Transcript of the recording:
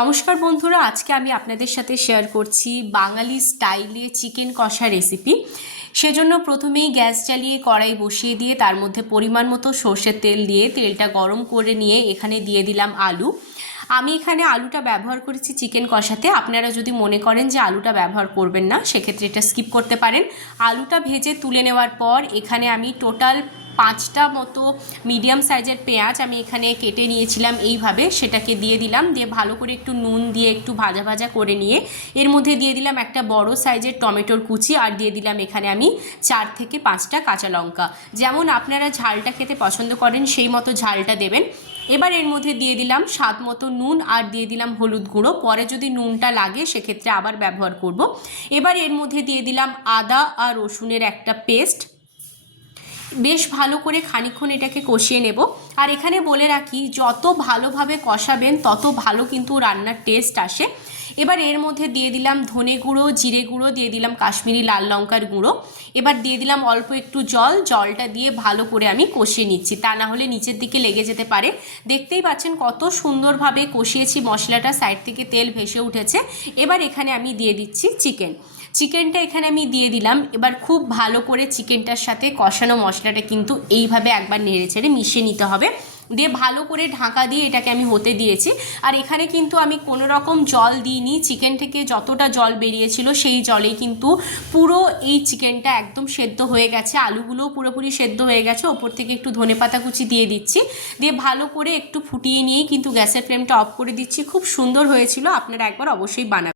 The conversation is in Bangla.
নমস্কার বন্ধুরা, আজকে আমি আপনাদের সাথে শেয়ার করছি বাঙালি স্টাইলে চিকেন কষা রেসিপি। সেজন্য প্রথমেই গ্যাস জ্বালিয়ে কড়াই বসিয়ে দিয়ে তার মধ্যে পরিমাণ মতো সর্ষের তেল দিয়ে তেলটা গরম করে নিয়ে এখানে দিয়ে দিলাম আলু। আমি এখানে আলুটা ব্যবহার করেছি চিকেন কষাতে। আপনারা যদি মনে করেন যে আলুটা ব্যবহার করবেন না, সেক্ষেত্রে এটা স্কিপ করতে পারেন। আলুটা ভেজে তুলে নেওয়ার পর এখানে আমি টোটাল 5টা মতো মিডিয়াম সাইজের পেঁয়াজ আমি এখানে কেটে নিয়েছিলাম এইভাবে, সেটাকে দিয়ে দিলাম। দিয়ে ভালো করে একটু নুন দিয়ে একটু ভাজা ভাজা করে নিয়ে এর মধ্যে দিয়ে দিলাম একটা বড় সাইজের টমেটোর কুচি, আর দিয়ে দিলাম এখানে আমি 4 থেকে 5টা কাঁচা লঙ্কা। যেমন আপনারা ঝালটা খেতে পছন্দ করেন সেই মতো ঝালটা দেবেন। এবার এর মধ্যে দিয়ে দিলাম স্বাদ মতো নুন আর দিয়ে দিলাম হলুদ গুঁড়ো। পরে যদি নুনটা লাগে সেক্ষেত্রে আবার ব্যবহার করব। এবার এর মধ্যে দিয়ে দিলাম আদা আর রসুনের একটা পেস্ট। বেশ ভালো করে খানিকক্ষণ এটাকে কষিয়ে নেব। আর এখানে বলে রাখি, যত ভালোভাবে কষাবেন তত ভালো কিন্তু রান্নার টেস্ট আসে। এবার এর মধ্যে দিয়ে দিলাম ধনে গুঁড়ো, জিরে গুঁড়ো, দিয়ে দিলাম কাশ্মীরি লাল লঙ্কার গুঁড়ো। এবার দিয়ে দিলাম অল্প একটু জলটা দিয়ে ভালো করে আমি কষিয়ে নিচ্ছি, তা না হলে নিচের দিকে লেগে যেতে পারে। দেখতেই পাচ্ছেন কত সুন্দরভাবে কষিয়েছি, মশলাটা সাইড থেকে তেল ভেসে উঠেছে। এবার এখানে আমি দিয়ে দিচ্ছি চিকেনটা এখানে আমি দিয়ে দিলাম। এবার খুব ভালো করে চিকেনটার সাথে কষানো মশলাটা কিন্তু এইভাবে একবার নেড়ে ছেড়ে মিশিয়ে নিতে হবে। দিয়ে ভালো করে ঢাকা দিয়ে এটাকে আমি হতে দিয়েছি। আর এখানে কিন্তু আমি কোনো রকম জল দিইনি। চিকেন থেকে যতটা জল বেরিয়েছিল সেই জলেই কিন্তু পুরো এই চিকেনটা একদম সেদ্ধ হয়ে গেছে। আলুগুলোও পুরোপুরি সেদ্ধ হয়ে গেছে। ওপর থেকে একটু ধনেপাতা কুচি দিয়ে দিচ্ছি। দিয়ে ভালো করে একটু ফুটিয়ে নিয়েই কিন্তু গ্যাসের ফ্লেমটা অফ করে দিচ্ছি। খুব সুন্দর হয়েছিল, আপনারা একবার অবশ্যই বানাবেন।